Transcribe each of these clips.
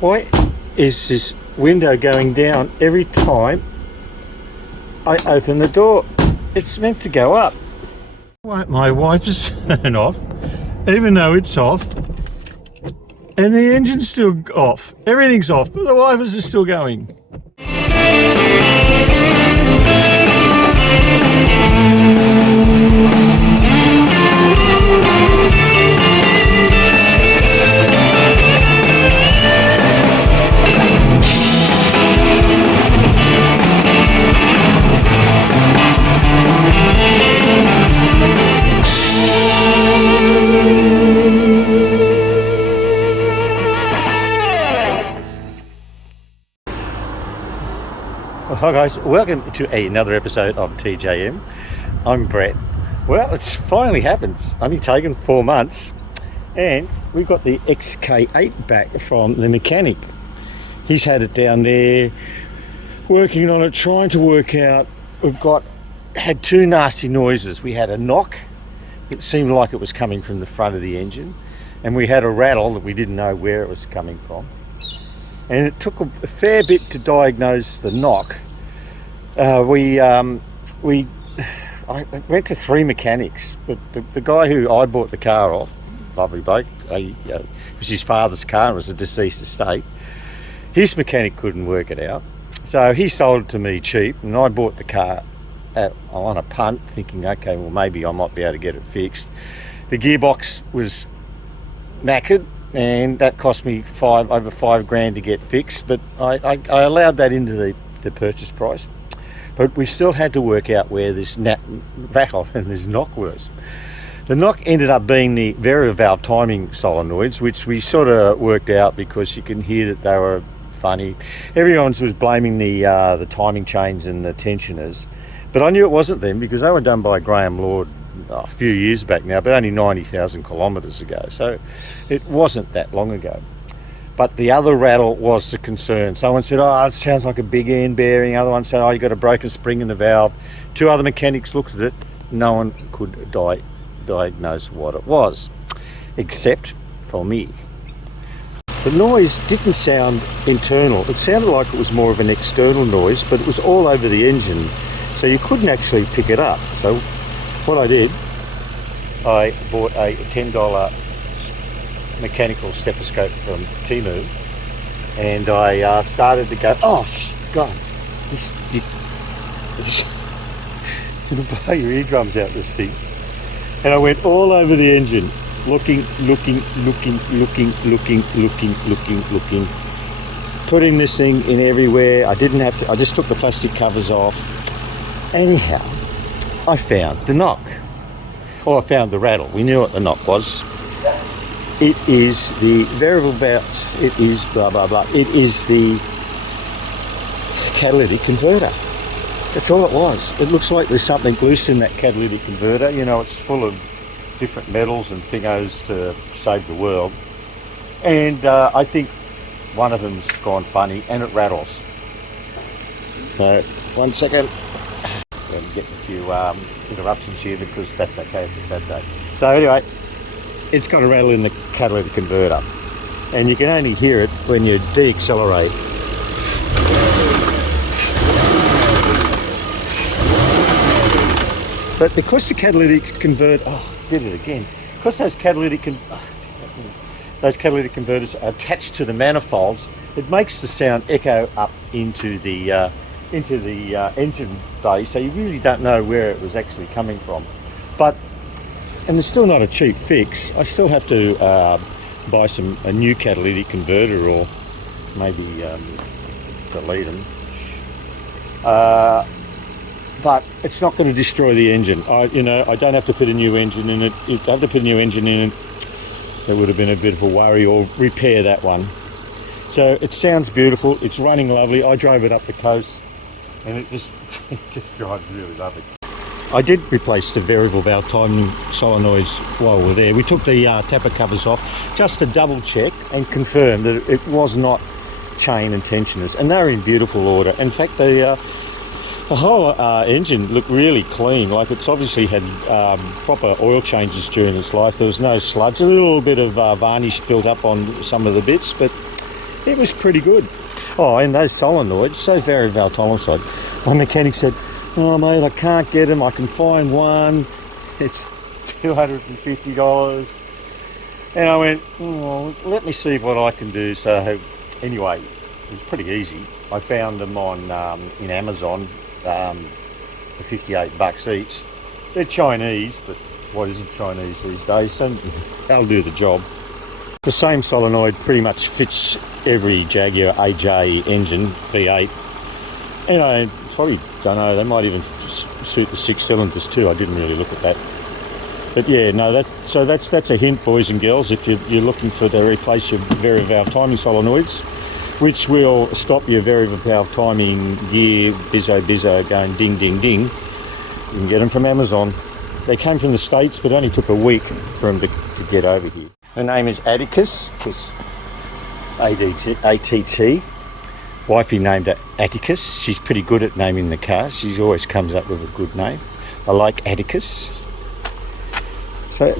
Why is this window going down every time I open the door? It's meant to go up. Why won't my wipers turn off, even though it's off, and the engine's still off? Everything's off, but the wipers are still going. Hi guys, welcome to another episode of TJM. I'm Brett. Well, it's finally happened. It's only taken 4 months, and we've got the XK8 back from the mechanic. He's had it down there, working on it, trying to work out. Had two nasty noises. We had a knock. It seemed like it was coming from the front of the engine, and we had a rattle that we didn't know where it was coming from. And it took a fair bit to diagnose the knock. I went to 3 mechanics, but the guy who I bought the car off, lovely bloke, it was his father's car, it was a deceased estate. His mechanic couldn't work it out, so he sold it to me cheap, and I bought the car on a punt, thinking, okay, well maybe I might be able to get it fixed. The gearbox was knackered, and that cost me over five grand to get fixed, but I allowed that into the purchase price. But we still had to work out where this rattle and this knock was. The knock ended up being the variable valve timing solenoids, which we sort of worked out because you can hear that they were funny. Everyone was blaming the timing chains and the tensioners, but I knew it wasn't them because they were done by Graham Lord a few years back now, but only 90,000 kilometres ago, so it wasn't that long ago. But the other rattle was the concern. Someone said, oh, it sounds like a big end bearing. Other one said, oh, you've got a broken spring in the valve. 2 other mechanics looked at it. No one could diagnose what it was, except for me. The noise didn't sound internal. It sounded like it was more of an external noise, but it was all over the engine, so you couldn't actually pick it up. So what I did, I bought a $10 mechanical stethoscope from Timu, and I started to go, oh God, it'll blow your eardrums out, this thing. And I went all over the engine, looking, putting this thing in everywhere. I didn't have to, I just took the plastic covers off. Anyhow, I found the knock, or I found the rattle. We knew what the knock was. It is the variable valve, it is blah blah blah, it is the catalytic converter. That's all it was. It looks like there's something loose in that catalytic converter. You know, it's full of different metals and thingos to save the world. And I think one of them's gone funny and it rattles. So, 1 second. I'm getting a few interruptions here because that's okay, it's a Saturday. So anyway, it's got a rattle in the catalytic converter, and you can only hear it when you de-accelerate. But because the catalytic converter, did it again. Because those catalytic converters are attached to the manifolds, it makes the sound echo up into the engine bay, so you really don't know where it was actually coming from. And it's still not a cheap fix. I still have to buy a new catalytic converter, or maybe delete them. But it's not going to destroy the engine. I don't have to put a new engine in it. If I had to put a new engine in it, that would have been a bit of a worry, or repair that one. So it sounds beautiful. It's running lovely. I drove it up the coast, and it just drives really lovely. I did replace the variable valve timing solenoids while we were there. We took the tapper covers off just to double check and confirm that it was not chain and tensioners, and they're in beautiful order. In fact, the whole engine looked really clean, like it's obviously had proper oil changes during its life. There was no sludge, a little bit of varnish built up on some of the bits, but it was pretty good. Oh, and those solenoids, those variable solenoids, my mechanic said, oh mate, I can't get them, I can find one, it's $250. And I went, oh, let me see what I can do. So anyway, it was pretty easy. I found them on in Amazon for $58 each. They're Chinese, but what isn't Chinese these days? So they'll do the job. The same solenoid pretty much fits every Jaguar AJ engine, V8. And I probably don't know, they might even suit the 6 cylinders too. I didn't really look at that. But yeah, no, that's a hint, boys and girls, if you're looking to replace your variable valve timing solenoids, which will stop your variable valve timing gear bizzo going ding ding ding. You can get them from Amazon. They came from the States, but only took a week for them to get over here. Her name is Atticus, because ATT. Wifey named her Atticus. She's pretty good at naming the car. She always comes up with a good name. I like Atticus. So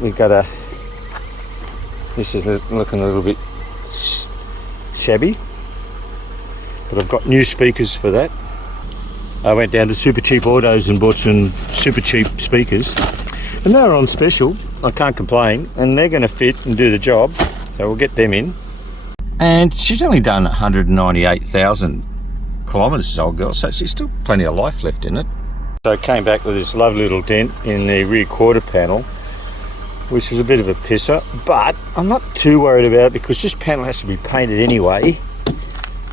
we've got this is looking a little bit shabby, but I've got new speakers for that. I went down to Super Cheap Autos and bought some super cheap speakers, and they're on special. I can't complain, and they're going to fit and do the job, so we'll get them in. And she's only done 198,000 kilometres, old girl, so she's still plenty of life left in it. So I came back with this lovely little dent in the rear quarter panel, which was a bit of a pisser, but I'm not too worried about it because this panel has to be painted anyway,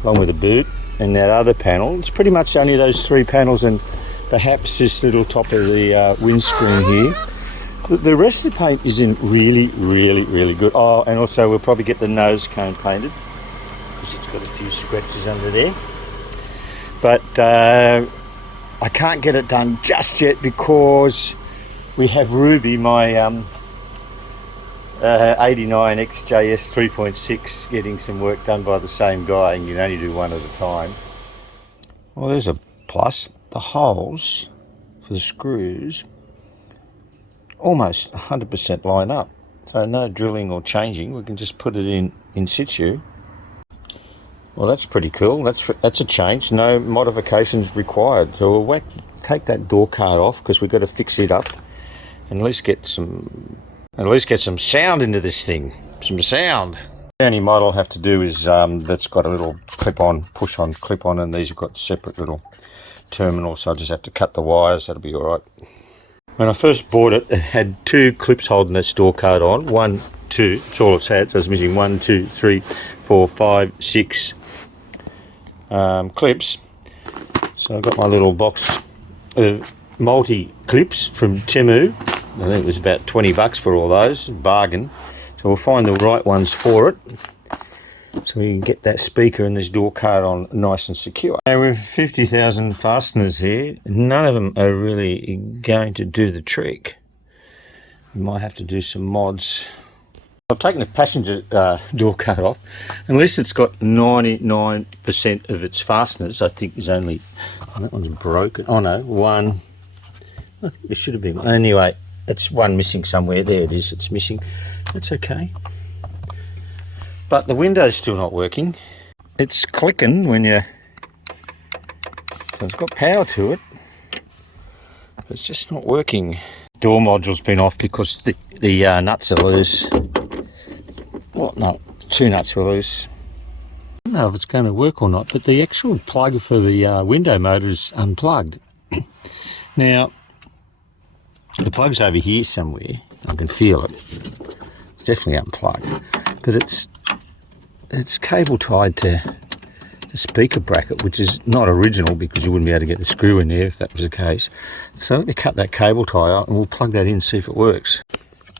along with the boot and that other panel. It's pretty much only those 3 panels and perhaps this little top of the windscreen here. But the rest of the paint is in really, really, really good. Oh, and also we'll probably get the nose cone painted because it's got a few scratches under there. But I can't get it done just yet because we have Ruby, my 89 XJS 3.6, getting some work done by the same guy, and you can only do one at a time. Well, there's a plus. The holes for the screws almost 100% line up, so no drilling or changing. We can just put it in situ. Well, that's pretty cool. That's a change. No modifications required. So we'll take that door card off because we've got to fix it up and at least get some sound into this thing. Some sound. The only mod I'll have to do is that's got a little clip-on, push-on, clip-on, and these have got separate little terminals. So I'll just have to cut the wires. That'll be all right. When I first bought it, it had 2 clips holding this door card on. 1, 2. That's all it's had. So I was missing 1, 2, 3, 4, 5, 6. Clips. So I've got my little box of multi clips from Temu. I think it was about $20 for all those, bargain. So we'll find the right ones for it, so we can get that speaker and this door card on nice and secure. Now with 50,000 fasteners here, none of them are really going to do the trick. We might have to do some mods. I've taken the passenger door card off. At least it's got 99% of its fasteners. I think there's only, oh, that one's broken. Oh no, one. I think there should have been. Anyway, it's one missing somewhere. There it is, it's missing. That's okay. But the window's still not working. It's clicking when you, so it's got power to it, but it's just not working. Door module's been off because the nuts are loose. Well, no, 2 nuts were loose. I don't know if it's going to work or not, but the actual plug for the window motor is unplugged. Now, the plug's over here somewhere. I can feel it. It's definitely unplugged, but it's cable tied to the speaker bracket, which is not original because you wouldn't be able to get the screw in there if that was the case. So let me cut that cable tie out and we'll plug that in and see if it works.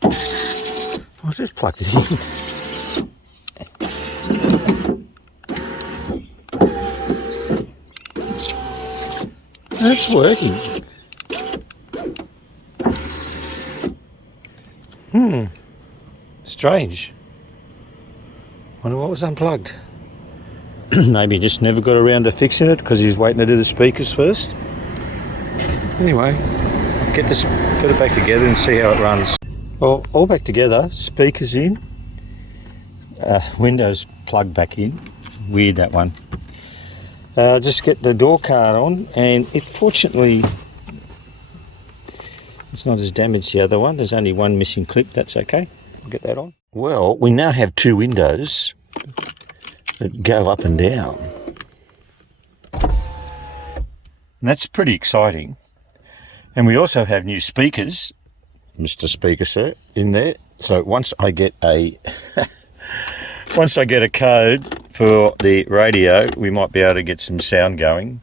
I'll just plug it in. That's working. Strange. Wonder what was unplugged. Maybe he just never got around to fixing it because he was waiting to do the speakers first. Anyway, I'll put it back together and see how it runs. Well, all back together, speakers in, windows plugged back in. Weird, that one. Just get the door card on, and it fortunately it's not as damaged as the other one. There's only one missing clip. That's okay. I'll get that on. Well, we now have two windows that go up and down. And that's pretty exciting. And we also have new speakers, Mr. Speaker Sir, in there. So once I get a code for the radio, we might be able to get some sound going.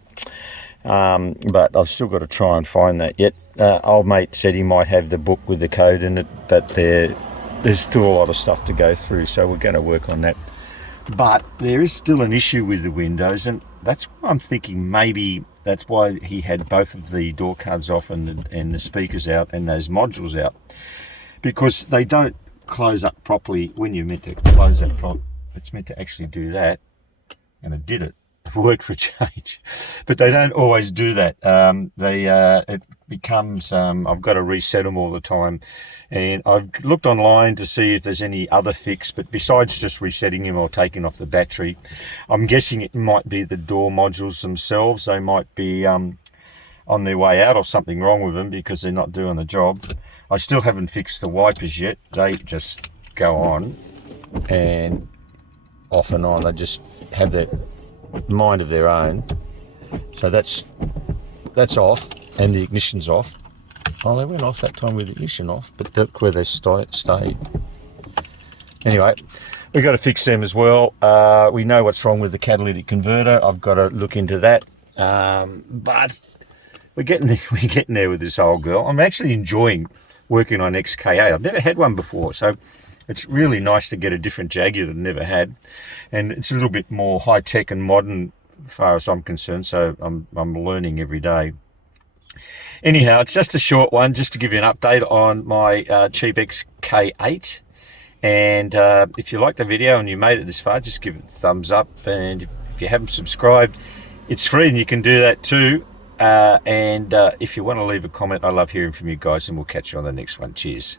But I've still got to try and find that yet. Old mate said he might have the book with the code in it, but there's still a lot of stuff to go through, so we're going to work on that. But there is still an issue with the windows, and that's why I'm thinking maybe that's why he had both of the door cards off and the speakers out and those modules out, because they don't close up properly when you're meant to close that it's meant to actually do that, and it did it. It worked for a change, but they don't always do that. It becomes I've got to reset them all the time, and I've looked online to see if there's any other fix, but besides just resetting them or taking off the battery, I'm guessing it might be the door modules themselves. They might be on their way out or something wrong with them because they're not doing the job. I still haven't fixed the wipers yet. They just go on and off and on. They just have that mind of their own. So that's off, and the ignition's off. Oh, they went off that time with the ignition off, but look where they stayed. Anyway, we've got to fix them as well. We know what's wrong with the catalytic converter. I've got to look into that. But we're getting there with this old girl. I'm actually enjoying working on XK8. I've never had one before, so it's really nice to get a different Jaguar that I've never had, and it's a little bit more high tech and modern as far as I'm concerned. So I'm learning every day. Anyhow, it's just a short one, just to give you an update on my cheap XK8. And if you liked the video and you made it this far, just give it a thumbs up. And if you haven't subscribed, it's free and you can do that too. And if you want to leave a comment, I love hearing from you guys, and we'll catch you on the next one. Cheers.